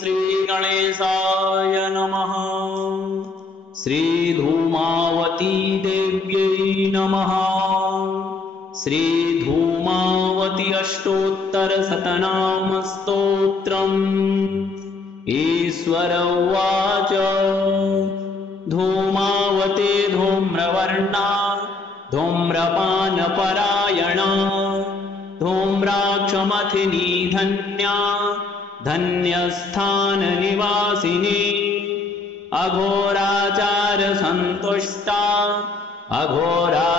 श्रीगणेशाय नमः। श्रीधूमावती देव्यै नमः। श्रीधूमावती अष्टोत्तरशतनाम स्तोत्रम्। ईश्वर उवाच धूमावती धूम्रवर्णा धूम्रपानपरायणा धूम्राक्षमथिनी धन्या धन्यस्थाननिवासिनी अघोराचार संतुष्टा अघोराचारमण्डिता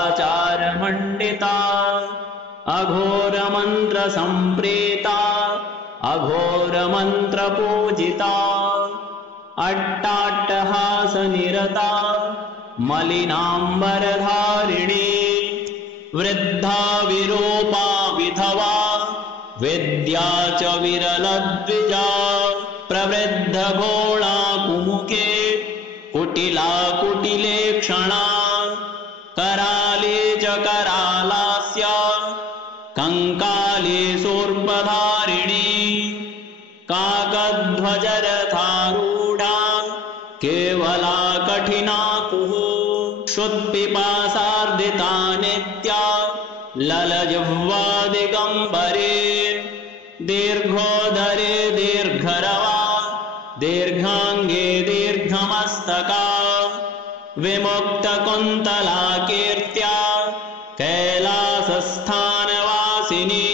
अघोरमन्त्रसम्प्रीता अघोरमन्त्रपूजिता अट्टाट्टहासनिरता मलिनाम्बरधारिणी वृद्धा विरूपा विधवा विद्या च विरलद्विजा प्रवृद्धघोळा कुमुके कुटिला कुटिलेक्षणा कराले च करालास्य कंकाले शूर्पधारिणी काकध्वजरथारूढा केवला कठिना कुः क्षुत्पिपासार्दिता नित्या ललजिह्वा दिगम्बरे दीर्घोदरे दीर्घरवा दीर्घाङ्गे दीर्घमस्तका विमुक्तकुन्तला कीर्त्या कैलासस्थानवासिनी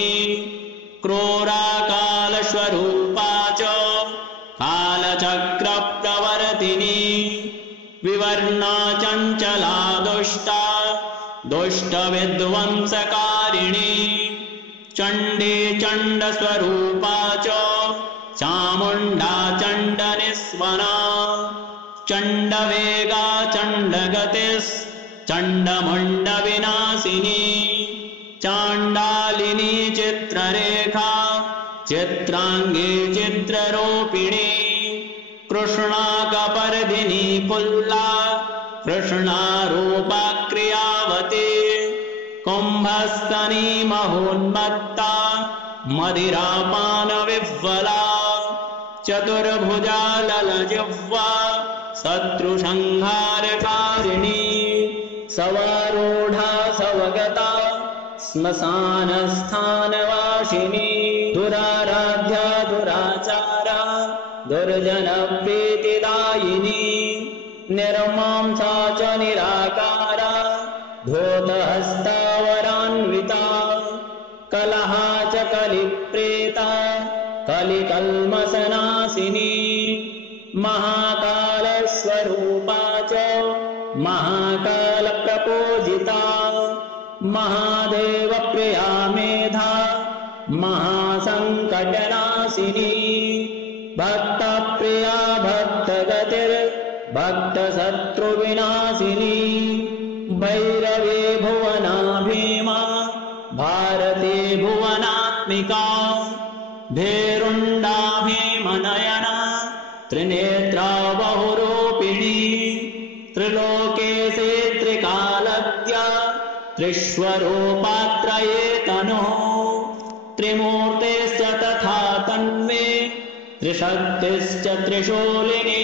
क्रूरा कालस्वरूपा च कालचक्रप्रवर्तिनी विवर्णा चञ्चला दुष्टा दुष्टविध्वंसकारिणी चण्डी चण्डस्वरूपा च चामुण्डा चण्डनिस्वना चण्डवेगा चण्डगतिश्चण्डमुण्डविनाशिनी चाण्डालिनी चित्ररेखा चित्राङ्गी चित्ररूपिणी कृष्णाकपर्दिनी कुल्ला कृष्णारूपा क्रियावती कुम्भस्तनी महोन्मत्ता मदिरापानविह्वला चतुर्भुजा ललजिह्वा शत्रुसंहारकारिणी सवारूढा सवगता श्मशानस्थानवासिनी दुराराध्या दुराचारा दुर्जनप्रीतिदायिनी निर्मांसा च निराकारा धूतहस्तावरान्विता कलहा च कलिप्रेता कलिकल्मषनाशिनी महाकालस्वरूपा च महाकालप्रपूजिता महादेवप्रिया मेधा महासङ्कटनाशिनी भक्तप्रिया भक्तशत्रुविनाशिनी भैरवी भुवना भीमा भारती भुवनात्मिका भेरुण्डा भीमनयना त्रिनेत्रा बहुरूपिणी त्रिलोकेशे त्रिकालज्ञा त्रिस्वरूपात्रये तनुः त्रिमूर्तेश्च तथा तन्मे त्रिशक्तिश्च त्रिशूलिनी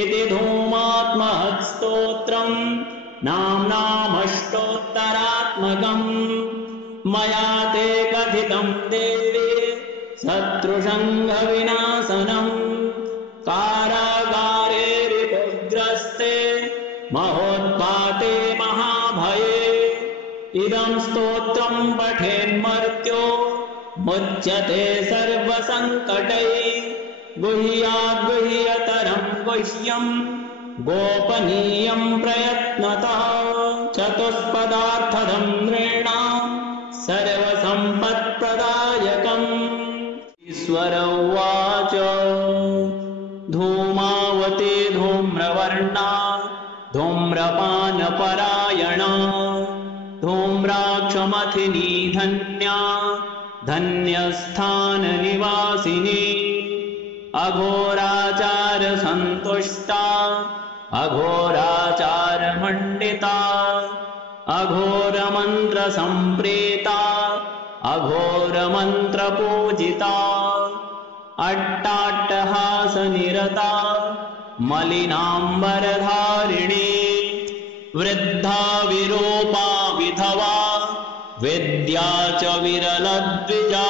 इति धूमात्महत्स्तोत्रम् नाम्नामष्टोत्तरात्मकम् मया ते कथितं देवे शत्रुसंघविनाशनम् कारागारे ऋतुग्रस्ते महोत्पाते महाभये इदं स्तोत्रं पठेन्मर्त्यो मुच्यते सर्वसङ्कटैः गुह्याद्गुह्यतरं गुह्यं गोपनीयं प्रयत्नतः चतुष्पदार्थदं नृणां सर्वसम्पत्प्रदायकम् ईश्वर उवाच धूमावती धूम्रवर्णा धूम्रपानपरायणा धूम्राक्षमथिनी धन्या धन्यस्थाननिवासिनी अघोराचार संतुष्टा अघोराचारमण्डिता अघोरमन्त्रसम्प्रीता अघोरमन्त्रपूजिता अट्टाट्टहासनिरता विद्याचक्षुर्विहासनिरता मलिनाम्बरधारिणी वृद्धा विरूपा विधवा विद्या च विरलद्विजा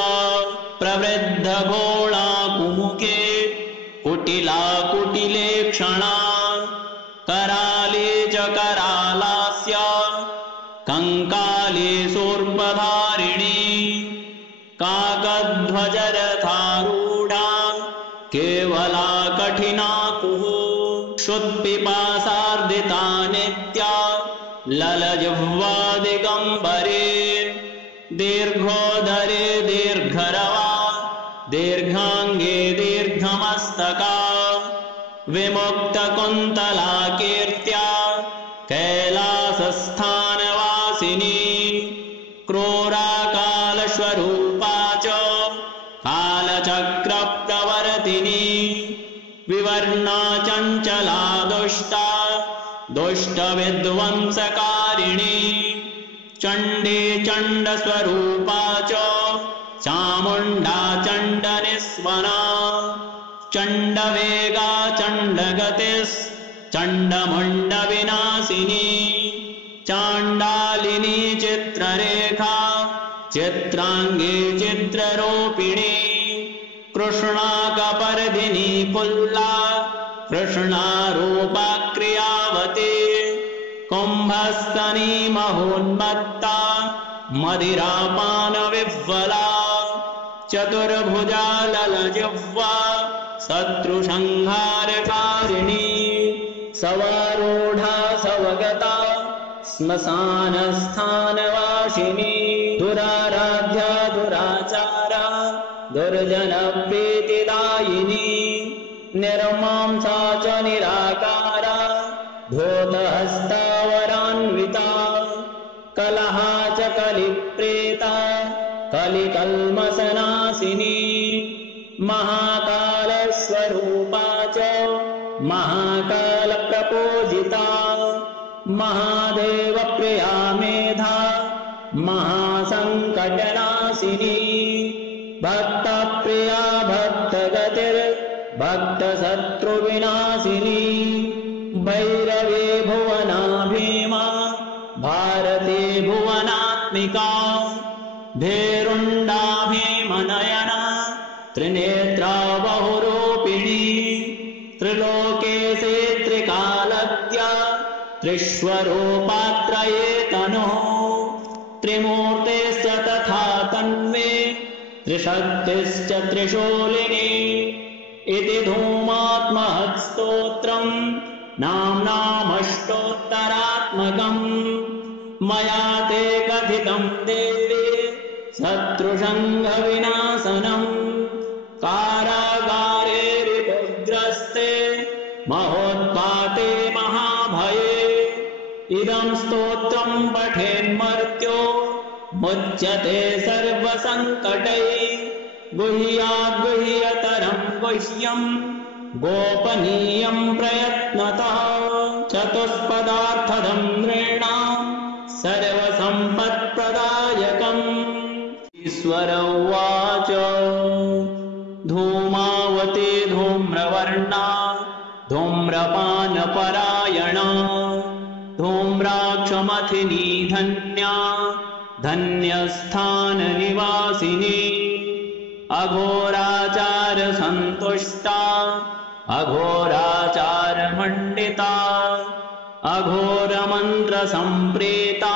प्रवृद्धघोळा कुमुखे कुटिला कुटिलेक्षणा कराले च करालास्य कंकाले शूर्पधारिणी काकध्वजरथारूढा केवला कठिना कुः क्षुत्पिपासार्दिता नित्या ललजिह्वा दिगम्बरे दीर्घोदरे दीर्घरवा दीर्घाङ्गे दीर्घमस्तका विमुक्तकुन्तला कीर्त्या कैलासस्थानवासिनी क्रूरा कालस्वरूपा च कालचक्रप्रवर्तिनी विवर्णा चञ्चला दुष्टा दुष्टविध्वंसकारिणी चण्डी चण्डस्वरूपा च चामुण्डा चण्डनिस्वना चण्डवेगा चण्डगतिश्चण्डमुण्डविनाशिनी चाण्डालिनी चित्ररेखा चित्राङ्गी चित्ररूपिणी कृष्णा कपर्दिनी पुल्ला कृष्णारूपा क्रियावती कुम्भस्तनी महोन्मत्ता मदिरापानविह्वला चतुर्भुजा ललजिह्वा शत्रुसंहारकारिणी सवारूढा सवगता श्मशानस्थानवासिनी दुराराध्या दुराचारा दुर्जनप्रीतिदायिनी निर्मांसा च निराकारा धूतहस्तावरान्विता कलहा च कलिप्रेता कलिकल्मषनाशिनी महाकालस्वरूपा च महाकालप्रपूजिता महादेवप्रिया मेधा महासङ्कटनाशिनी भक्तप्रिया भक्तशत्रुविनाशिनी भैरवी भुवना भीमा भारती भुवनात्मिका भेरुण्डा भीमनयना त्रिनेत्रा बहुरूपिणी त्रिलोकेशे त्रिकालज्ञा त्रिस्वरूपात्रये तनुः त्रिमूर्तेश्च तथा तन्मे त्रिशक्तिश्च त्रिशूलिनी इति धूमात्महत्स्तोत्रम् नाम्नामष्टोत्तरात्मकम् मया ते कथितं देवे शत्रुसङ्घविनाशनम् कारागारे रिपुग्रस्ते महोत्पाते महाभये इदं स्तोत्रं पठेन्मर्त्यो मुच्यते सर्वसङ्कटैः गुह्याद्गुह्यतरं गुह्यं गोपनीयं प्रयत्नतः चतुष्पदार्थदं नृणां सर्वसम्पत्प्रदायकम् ईश्वर उवाच धूमावती धूम्रवर्णा धूम्रपानपरायणा धूम्राक्षमथिनी धन्या धन्यस्थाननिवासिनी अघोराचारसन्तुष्टा अघोराचारमण्डिता अघोरमन्त्रसम्प्रीता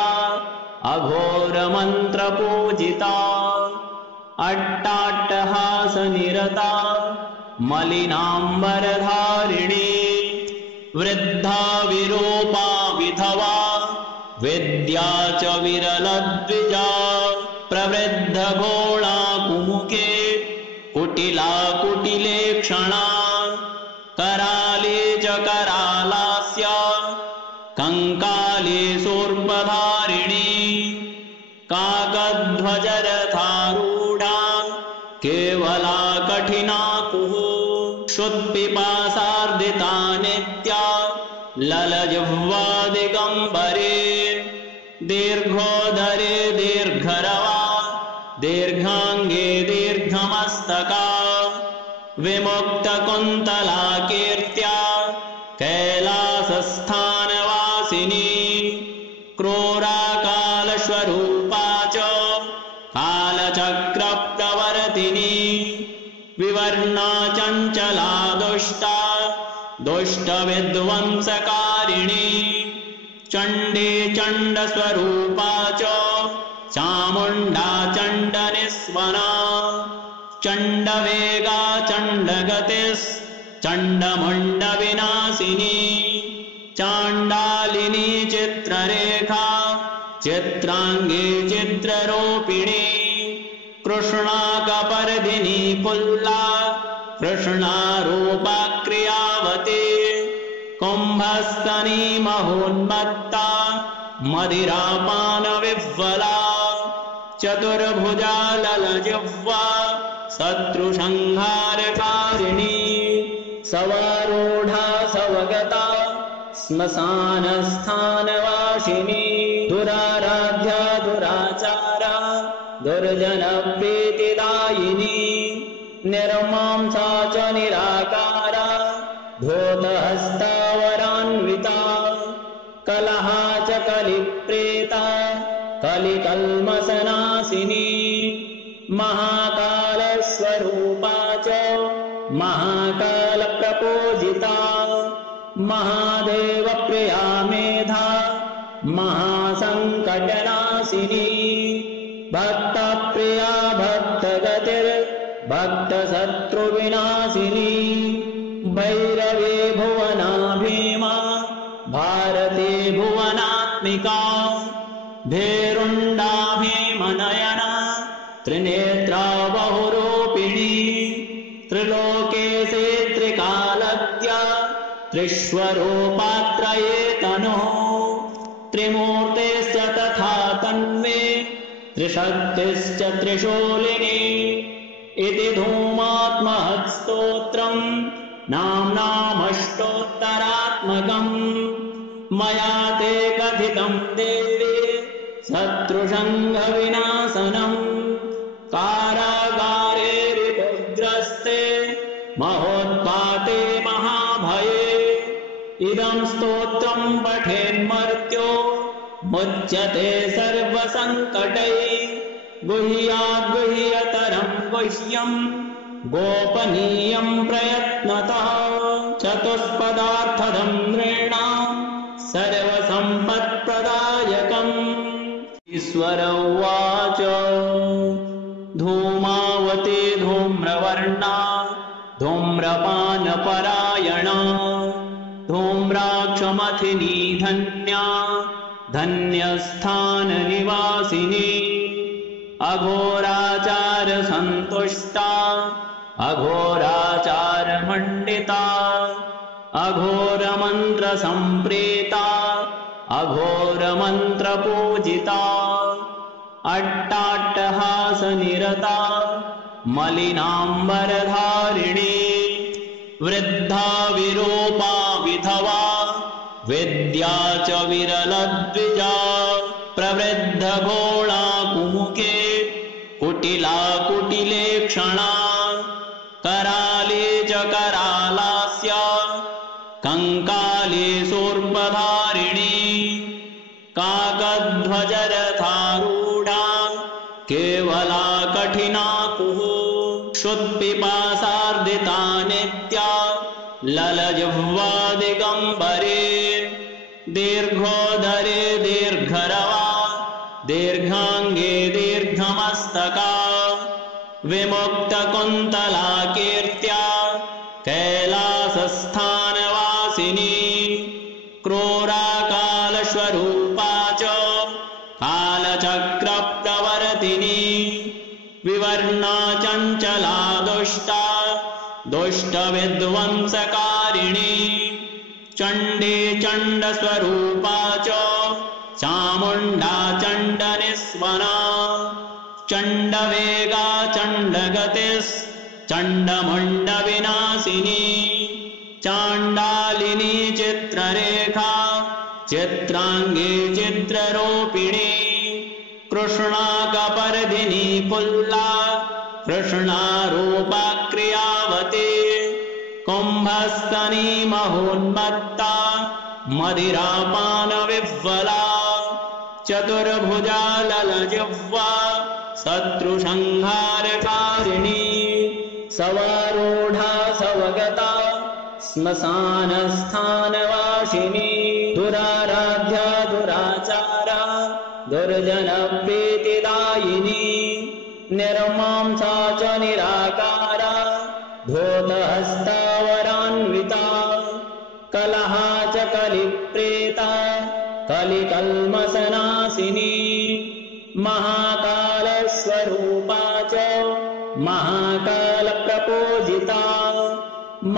अघोरमन्त्रपूजिता अट्टाट्टहासनिरता मलिनाम्बरधारिणी वृद्धा विरूपा विधवा विद्या च विरलद्विजा प्रवृद्धघोळा कुमुखे कुटिला कुटिलेक्षणा कराले च करालास्य कंकाले शूर्पधारिणी काकध्वजरथारूढा केवला कठिना कुः क्षुत्पिपासार्दिता नित्या ललजिह्वा दिगम्बरे दीर्घोदरे दीर्घरवा दीर्घाङ्गे दीर्घमस्तका विमुक्तकुन्तला कीर्त्या कैलासस्थानवासिनी क्रूरा कालस्वरूपा च कालचक्रप्रवर्तिनी विवर्णा चञ्चला दुष्टा दुष्टविध्वंसकारिणी चण्डी चण्डस्वरूपा च चामुण्डा चण्डनिस्वना चण्डवेगा चण्डगतिश्चण्डमुण्डविनाशिनी चाण्डालिनी चित्ररेखा चित्राङ्गी चित्ररूपिणी कृष्णाकपर्दिनी पुल्ला कृष्णारूपा क्रियावती कुम्भस्तनी महोन्मत्ता मदिरापानविह्वला चतुर्भुजा ललजिह्वा शत्रुसंहारकारिणी सवारूढा सवगता श्मशानस्थानवासिनी दुराराध्या दुराचारा दुर्जनप्रीतिदायिनी निर्मांसा च निराकारा धूतहस्तावरान्विता कलहा च कलिप्रेता कलिकल्मषनाशिनी महाकालस्वरूपा च महाकालप्रपूजिता महादेवप्रिया मेधा महासङ्कटनाशिनी भक्तप्रिया भक्तशत्रुविनाशिनी भैरवी भुवना भीमा भारती भुवनात्मिका भेरुण्डा भीमनयना त्रिनेत्रा बहुरूपिणी त्रिलोकेशे त्रिकालज्ञा त्रिस्वरूपात्रये तनुः त्रिमूर्तेश्च तथा तन्मे त्रिशक्तिश्च त्रिशूलिनी इति धूमात्महत्स्तोत्रम् नाम्नामष्टोत्तरात्मकम् मया ते कथितं देवे शत्रुसंघविनाशनम् कारागारे ऋतुग्रस्ते महोत्पाते महाभये इदं स्तोत्रं पठेन्मर्त्यो मुच्यते सर्वसङ्कटैः गुह्याद्गुह्यतरं गुह्यं गोपनीयं प्रयत्नतः चतुष्पदार्थदं नृणां सर्वसम्पत्प्रदायकम् ईश्वर उवाच धूमावती धूम्रवर्णा धूम्रपानपरायणा धूम्राक्षमथिनी धन्या धन्यस्थाननिवासिनी अघोराचारसन्तुष्टा अघोराचारमण्डिता अघोरमन्त्रसम्प्रीता अघोरमन्त्रपूजिता अट्टाट्टहासनिरता मलिनाम्बरधारिणी वृद्धा विरूपा विधवा विद्या च विरलद्विजा प्रवृद्धघोळा कुमुके कुटिला कुटिलेक्षणा कराले च करालास्य कङ्काले शूर्पधारिणी काकध्वजरथारूढा केवला कठिनाकुः क्षुत्पिपासार्दिता नित्या ललजिह्वा दिगम्बरे दीर्घोदरे दीर्घरवा दीर्घाङ्गे दीर्घमस्तका विमुक्तकुन्तला कीर्त्या कैलासस्थानवासिनी क्रूरा कालस्वरूपा च कालचक्रप्रवर्तिनी विवर्णा चञ्चला दुष्टा दुष्टविध्वंसकारिणी चण्डी चण्डस्वरूपा च चामुण्डा चण्डनिस्वना चण्डवेगा चण्डगतिश्चण्डमुण्डविनाशिनी चाण्डालिनी चित्ररेखा चित्राङ्गी चित्ररूपिणी कृष्णाकपर्दिनी पुल्ला कृष्णारूपा क्रियावती कुम्भस्तनी महोन्मत्ता मदिरापानविह्वला चतुर्भुजा ललजिह्वा शत्रुसंहारकारिणी सवारूढा सवगता श्मशानस्थानवासिनी दुराराध्या दुराचारा दुर्जनप्रीतिदायिनी निर्मांसा च निराकारा धूतहस्तावरान्विता कलहा च कलिप्रेता कलिकल्मषनाशिनी महाकालस्वरूपा च महाकालप्रपूजिता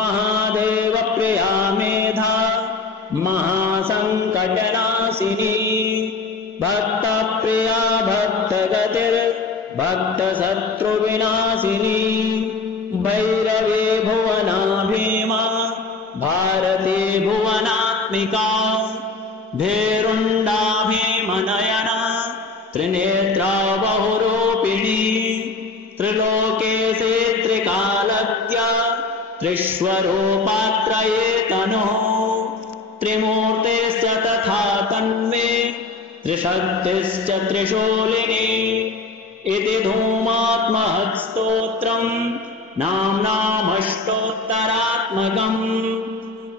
महादेवप्रिया मेधा महासङ्कटनाशिनी भक्तप्रिया भक्तशत्रुविनाशिनी भैरवी भुवना भीमा भारती भुवनात्मिका भेरुण्डा भीमनयना त्रिनेत्रा बहुरूपिणी त्रिलोकेशे त्रिकालज्ञा त्रिस्वरूपात्रये तनुः त्रिमूर्तेश्च तथा तन्मे त्रिशक्तिश्च त्रिशूलिनी इति धूमात्महत्स्तोत्रम् नाम्नामष्टोत्तरात्मकम्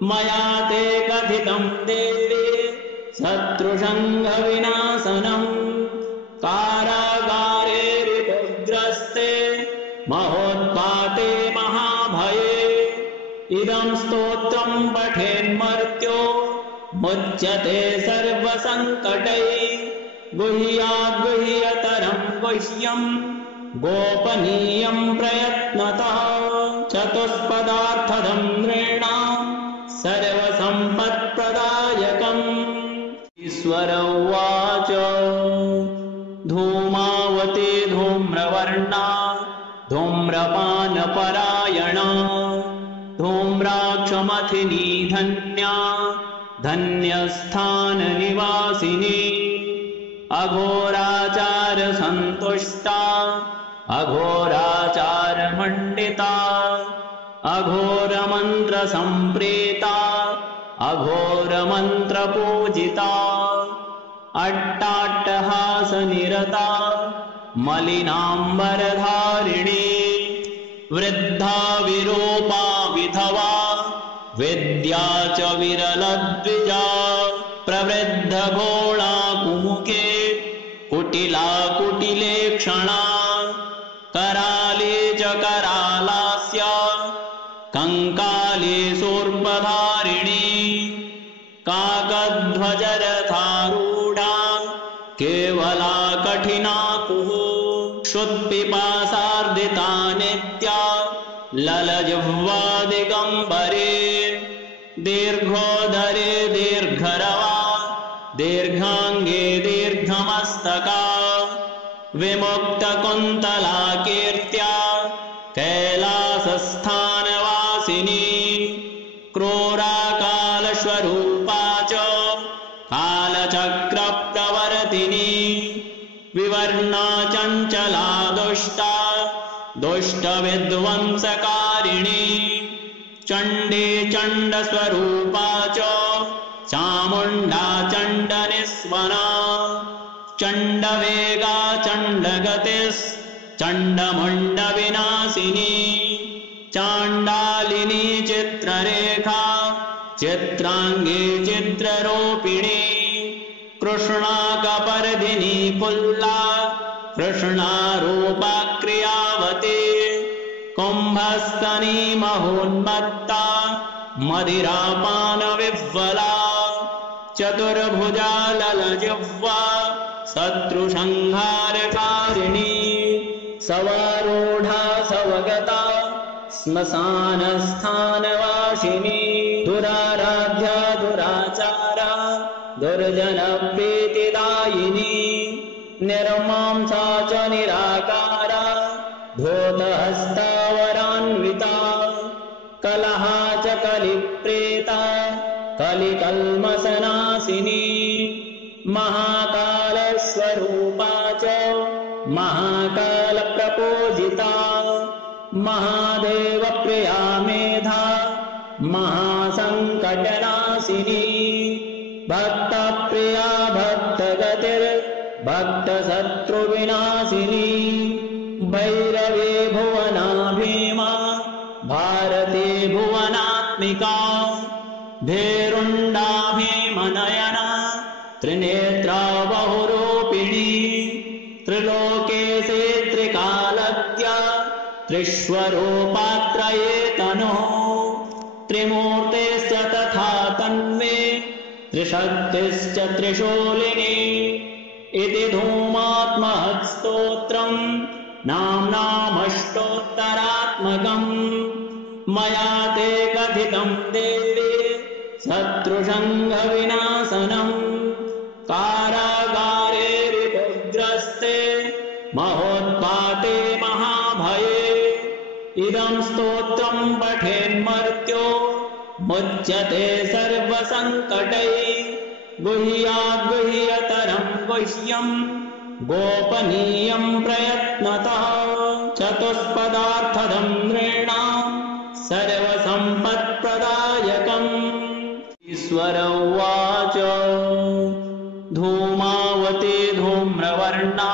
मया ते कथितं देवे शत्रुसंघविनाशनम् कारागारे ऋतुग्रस्ते महोत्पाते महाभये इदं स्तोत्रं पठेन्मर्त्यो मुच्यते सर्वसङ्कटैः गुह्याद्गुह्यतरं गुह्यं गोपनीयं प्रयत्नतः चतुष्पदार्थदं नृणां सर्वसम्पत्प्रदायकम् ईश्वर उवाच धूमावती धूम्रवर्णा धूम्रपानपरायणा धूम्राक्षमथिनी धन्या धन्यस्थाननिवासिनी अघोराचारसन्तुष्टा अघोराचारमण्डिता अघोरमन्त्रसम्प्रीता अघोरमन्त्रपूजिता अट्टाट्टहासनिरता मलिनाम्बरधारिणी वृद्धा विरूपा विधवा विद्या च विरलद्विजा प्रवृद्धघोळा कुमुके कुटिला कुटिलेक्षणा कराले च करालास्या कङ्काले शूर्पधारिणी काकध्वजरथारूढा केवला कठिना कुः क्षुत्पिपासार्दिता नित्या ललजिह्वा दिगम्बरे दीर्घोदरे दीर्घरवा दीर्घाङ्गे दीर्घमस्तका विमुक्तकुन्तला कीर्त्या कैलासस्थानवासिनी क्रूरा कालस्वरूपा च कालचक्रप्रवर्तिनी विवर्णा चञ्चला दुष्टा दुष्टविध्वंसकारिणी चण्डी चण्डस्वरूपा च चामुण्डा चण्डनिस्वना चण्डवेगा चण्डगतिश्चण्डमुण्डविनाशिनी चाण्डालिनी चित्ररेखा चित्राङ्गी चित्ररूपिणी कृष्णाकपर्दिनी कुल्ला कृष्णारूपा क्रियावती कुम्भस्तनी महोन्मत्ता मदिरापानविह्वला चतुर्भुजा ललजिह्वा शत्रुसंहारकारिणी सवारूढा सवगता श्मशानस्थानवासिनी दुराराध्या दुराचारा दुर्जनप्रीतिदायिनी निर्मांसा च निराकारा धूतहस्तावरान्विता कलहा च कलिप्रेता कलिकल्मषनाशिनी महाकालस्वरूपा च महाकालप्रपूजिता महादेवप्रिया मेधा महासङ्कटनाशिनी भक्तप्रिया भक्तगतिर्भक्तशत्रुविनाशिनी भैरवी भुवना भीमा भारती भुवनात्मिका भेरुण्डा भीमनयना त्रिनेत्रा बहुरूपिणी त्रिलोकेशे त्रिकालज्ञा त्रिस्वरूपात्रये तनुः त्रिमूर्तेश्च तथा तन्मे त्रिशक्तिश्च त्रिशूलिनी इति धूमात्महत्स्तोत्रम् नाम्नामष्टोत्तरात्मकम् मया ते कथितम् देवे शत्रुसङ्घविनाशनम् कारागारे रिपुग्रस्ते महोत्पाते महाभये इदं स्तोत्रम् पठेन्मर्त्यो मुच्यते सर्वसङ्कटैः गुह्याद्गुह्यतरं गुह्यम् गोपनीयं प्रयत्नतः चतुष्पदार्थदं नृणाम् सर्वसम्पत्प्रदायकम् ईश्वर उवाच धूमावती धूम्रवर्णा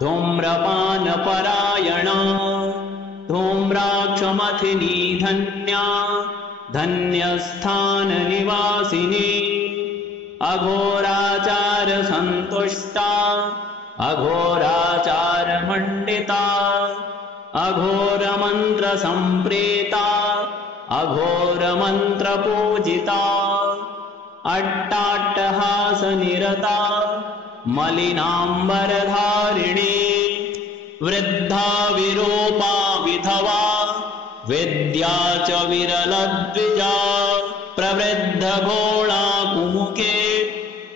धूम्रपानपरायणा धूम्राक्षमथिनी धन्या धन्यस्थाननिवासिनी अघोराचारसन्तुष्टा अघोराचारमण्डिता अघोरमन्त्रसम्प्रीता अघोरमन्त्रपूजिता अट्टाट्टहासनिरता मलिनाम्बरधारिणी वृद्धा विरूपा विधवा विद्या च विरलद्विजा प्रवृद्धघोळा कुमुखे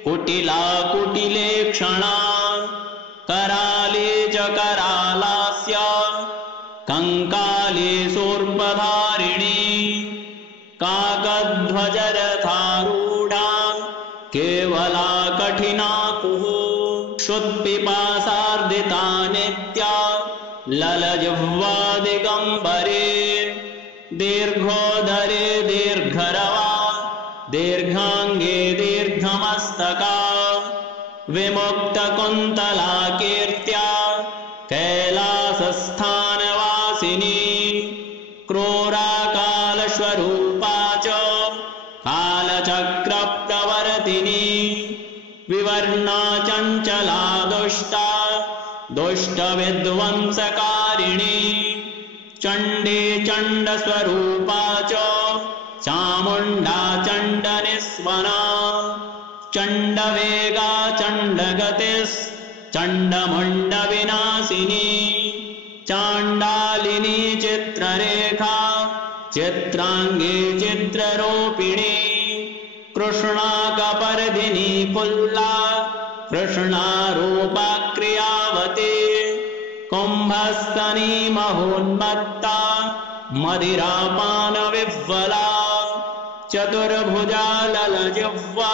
कुटिला कुटिलेक्षणा कराले च करालास्य कङ्काले शूर्पधारिणी काकध्वजरथारूढा केवला कठिना कुः क्षुत्पिपासार्दिता नित्या ललजिह्वा दिगम्बरे दीर्घोदरे दीर्घरवा दीर्घाङ्गे दीर्घमस्तका विमुक्तकुन्तला कीर्त्या कैलासस्थानवासिनी क्रूराकालस्वरूपा च कालचक्रप्रवर्तिनी विवर्णा चञ्चला दुष्टा दुष्टविध्वंसकारिणी चण्डी चण्डस्वरूपा च चामुण्डा चण्डनिस्वना चण्डवेगा चण्डगतिश्चण्डमुण्डविनाशिनी चाण्डालिनी चित्ररेखा चित्राङ्गी चित्ररूपिणी कृष्णाकपर्दिनी पुल्ला कृष्णारूपा क्रियावती कुम्भस्तनी महोन्मत्ता मदिरापानविह्वला चतुर्भुजा ललजिह्वा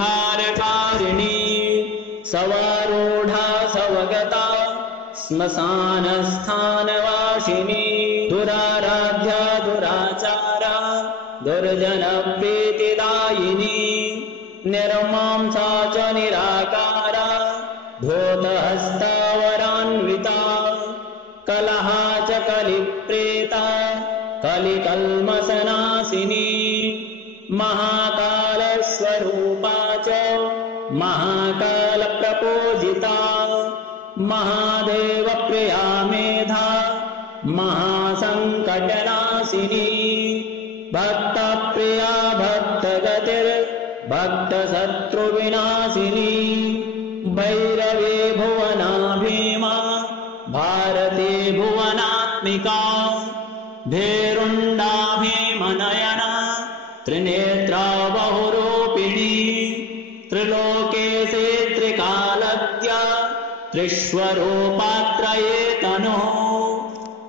शत्रुसंहारकारिणी सवारूढा सवगता श्मशानस्थानवासिनी दुराराध्या दुराचारा दुर्जनप्रीतिदायिनी निर्मांसा च निराकारा धूतहस्तावरान्विता कलहा च कलिप्रेता कलिकल्मषनाशिनी महाकालस्वरूपा च महाकालप्रपूजिता महादेवप्रिया मेधा महासङ्कटनाशिनी भक्तप्रिया भक्तगतिर्भक्तशत्रुविनाशिनी भैरवी भुवना भीमा भारती भुवनात्मिका भेरुण्डा भीमनयना त्रिनेत्रा बहुरूपिणी त्रिलोकेशे त्रिकालज्ञा त्रिस्वरूपात्रये तनुः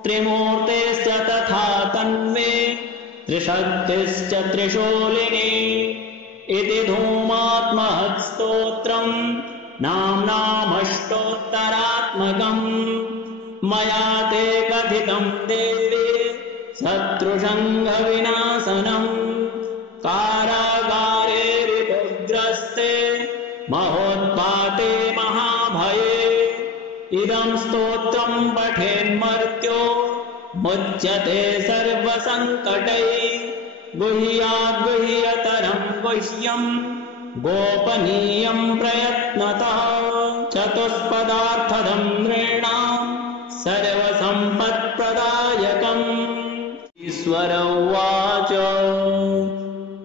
त्रिमूर्तेश्च तथा तन्मे त्रिशक्तिश्च त्रिशूलिनी इति धूमात्महत्स्तोत्रम् नाम्नामष्टोत्तरात्मकम् मया ते कथितम् देवे शत्रुसङ्घविनाशनम् कारागारे ऋतुग्रस्ते महोत्पाते महाभये इदं स्तोत्रं पठेन्मर्त्यो मुच्यते सर्वसङ्कटैः गुह्याद्गुह्यतरं गुह्यं गोपनीयं प्रयत्नतः चतुष्पदार्थदं नृणां सर्वसम्पत्प्रदायकम्। ईश्वर उवाच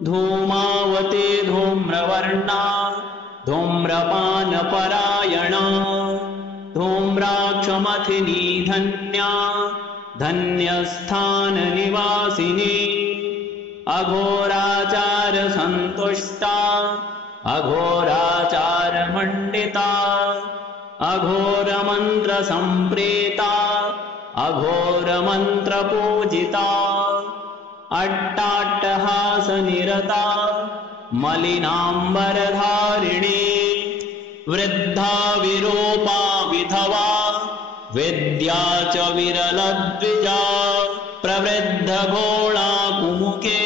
धूमावती धूम्रवर्णा धूम्रपानपरायणा धूम्राक्षमथिनी धन्या धन्यस्थाननिवासिनी अघोराचारसन्तुष्टा अघोराचारमण्डिता अघोरमन्त्रसम्प्रीता अघोरमन्त्रपूजिता अट्टाट्टहासनिरता मलिनाम्बरधारिणी वृद्धा विरूपा विधवा विद्या च विरलद्विजा प्रवृद्धघोळा कुमुके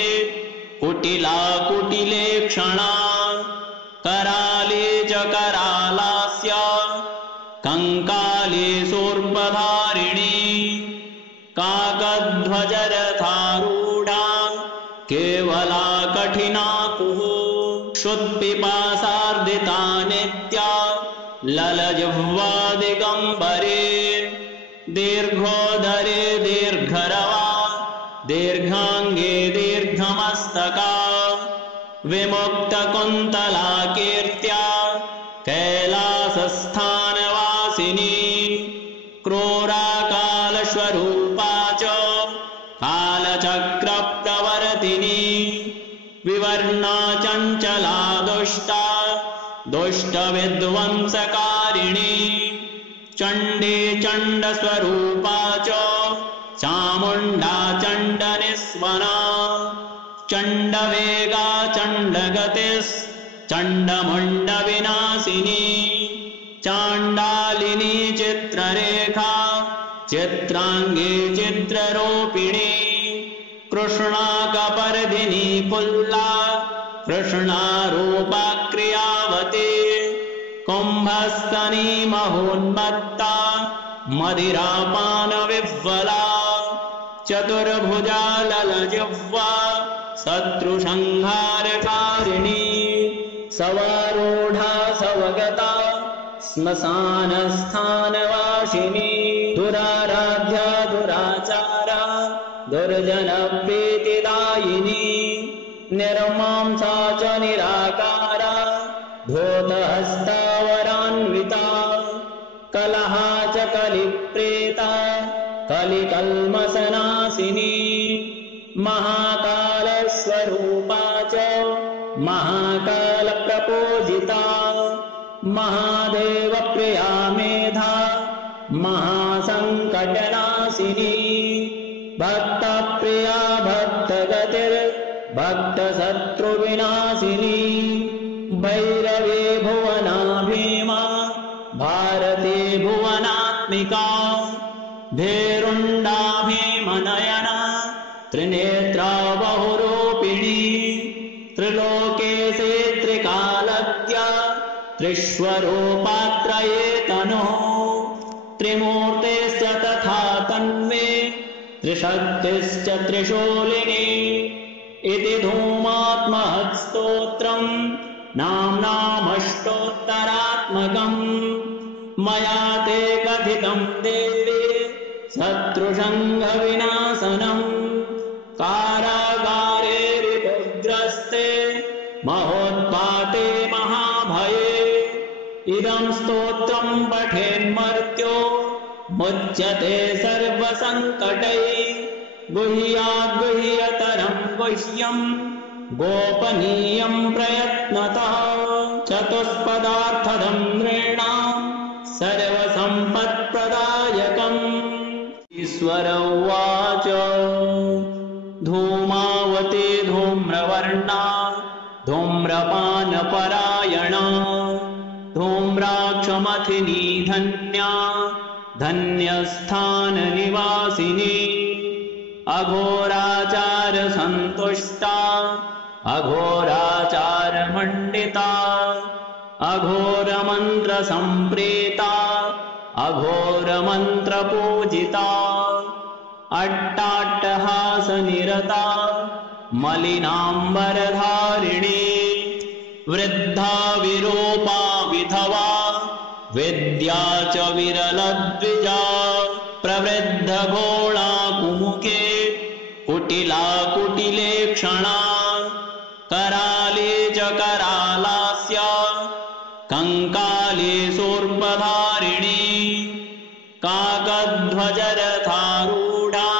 कुटिला कुटिलेक्षणा कराले च करालास्य कङ्काले शूर्पधारिणी काकध्वजरथारूढा केवला कठिना कुः क्षुत्पिपासार्दिता नित्या ललजिह्वा दिगम्बरे दीर्घोदरे दीर्घरवा दीर्घाङ्गे दीर्घमस्तका विमुक्तकुन्तला कीर्त्या कैलासस्थानवासिनी क्रूरा कालस्वरूपा च कालचक्रप्रवर्तिनी विवर्णा चञ्चला दुष्टा दुष्टविध्वंसकारिणी चण्डी चण्डस्वरूपा च चामुण्डा चण्डनिस्वना चण्डवेगा चण्डगतिश्चण्डमुण्डविनाशिनी चाण्डालिनी चित्ररेखा चित्राङ्गी चित्ररूपिणी कृष्णा कपर्दिनी पुल्ला कृष्णारूपा क्रियावती कुम्भस्तनी महोन्मत्ता मदिरापानविह्वला चतुर्भुजा ललजिह्वा शत्रुसंहारकारिणी सवारूढा सवगता श्मशानस्थानवासिनी दुराराध्या दुराचारा दुर्जनप्रीतिदायिनी निर्मांसा च निराकारा धूतहस्तावरान्विता कलहा च कलिप्रेता कलिकल्मषनाशिनी महाकालस्वरूपा च महाकालप्रपूजिता महादेवप्रिया मेधा महासङ्कटनाशिनी भक्तप्रिया भक्तशत्रुविनाशिनी भैरवी भुवना भीमा भारती भुवनात्मिका भेरुण्डा भीमनयना त्रिनेत्रा बहुरूपिणी त्रिलोकेशे त्रिकालज्ञा त्रिस्वरूपात्रये तनुः त्रिमूर्तेश्च तथा तन्मे त्रिशक्तिश्च त्रिशूलिनी इति धूमात्महत्स्तोत्रम् नाम्नामष्टोत्तरात्मकम् मया ते कथितं देवे शत्रुसङ्घविनाशनम् कारागारे ऋतुग्रस्ते महोत्पाते महाभये इदं स्तोत्रं पठेन्मर्त्यो मुच्यते सर्वसङ्कटैः गुह्याद्गुह्यतरं गुह्यं गोपनीयं प्रयत्नतः चतुष्पदार्थदं नृणां सर्वसम्पत्प्रदायकम्। ईश्वर उवाच धूमावती धूम्रवर्णा धूम्रपानपरायणा धूम्राक्षमथिनी धन्या धन्यस्थाननिवासिनी अघोराचार संतुष्टा अघोराचार मंडिता अघोर मंत्र संप्रेता अघोर मंत्र पूजिता अट्टाट्टहास निरता मलिनांबरधारिणी वृद्धा विरूपा विधवा विद्या च विरलद्विजा प्रवृद्ध घोळा कुमुके कुटिला कुटिलेक्षणा कराले च करालास्या कंकाले शूर्पधारिणी काकध्वजरथारूढा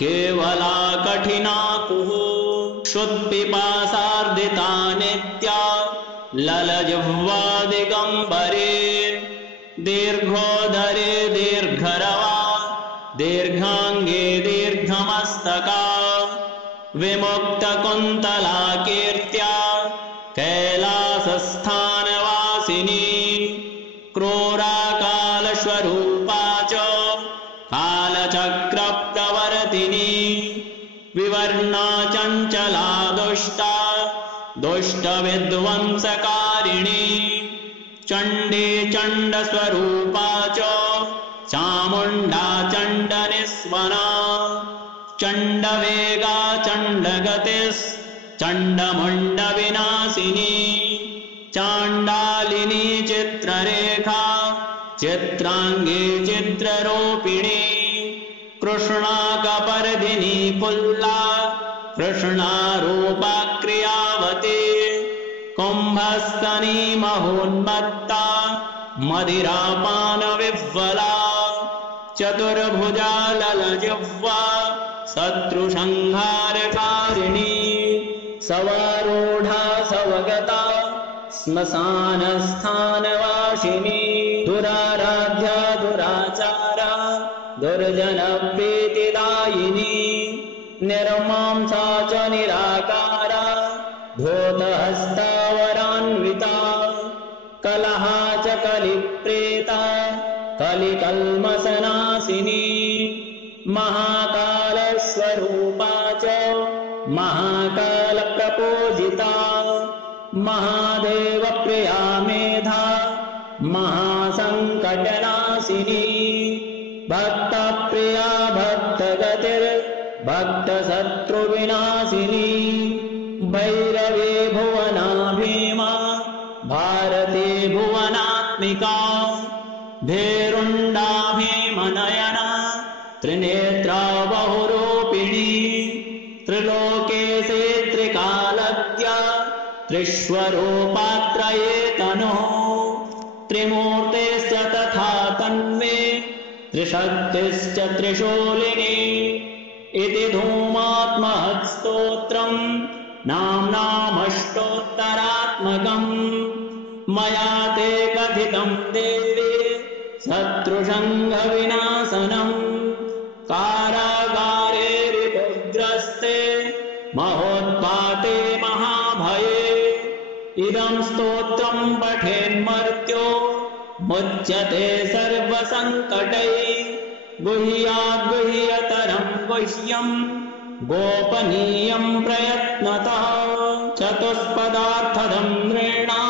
केवला कठिना कुः क्षुत्पिपासार्दिता नित्या ललजिह्वा दिगंबरे दीर्घोदरे दीर्घरवा दीर्घांगे दीर्घमस्तका विमुक्तकुन्तला कीर्त्या कैलासस्थानवासिनी क्रूरा कालस्वरूपा च कालचक्रप्रवर्तिनी विवर्णा चञ्चला दुष्टा दुष्टविध्वंसकारिणी चण्डी चण्डस्वरूपा च चामुण्डा चण्डनिस्वना चण्डवेगा चण्डगतिश्चण्डमुण्डविनाशिनी चाण्डालिनी चित्ररेखा चित्राङ्गी चित्ररूपिणी कृष्णाकपर्दिनी कुल्ला कृष्णारूपा क्रियावती कुम्भस्तनी महोन्मत्ता मदिरापानविह्वला चतुर्भुजा ललजिह्वा शत्रुसंहारकारिणी सवारूढा सवगता श्मशानस्थानवासिनी दुराराध्या दुराचारा दुर्जनप्रीतिदायिनी निर्मांसा च निराकारा धूतहस्तावरान्विता कलहा च कलिप्रेता कलिकल्मषनाशिनी महाकालस्वरूपा च महाकालप्रपूजिता महादेवप्रिया मेधा महासङ्कटनाशिनी भक्तप्रिया भक्तशत्रुविनाशिनी भैरवी भुवना भीमा भारती भुवनात्मिका भेरुण्डा भीमनयना त्रिनेत्रा बहुरूपिणी त्रिलोकेशे त्रिकालज्ञा त्रिस्वरूपात्रये तनुः त्रिमूर्तेश्च तथा तन्मे त्रिशक्तिश्च त्रिशूलिनी इति धूमात्महत्स्तोत्रम् नाम्नामष्टोत्तरात्मकम् मया ते कथितम् देवे शत्रुसङ्घविनाशनम् कारागारे रिपुग्रस्ते महोत्पाते महाभये इदं स्तोत्रम् पठेन्मर्त्यो मुच्यते सर्वसङ्कटैः गुह्याद्गुह्यतरं गुह्यं गोपनीयं प्रयत्नतः चतुष्पदार्थदं नृणां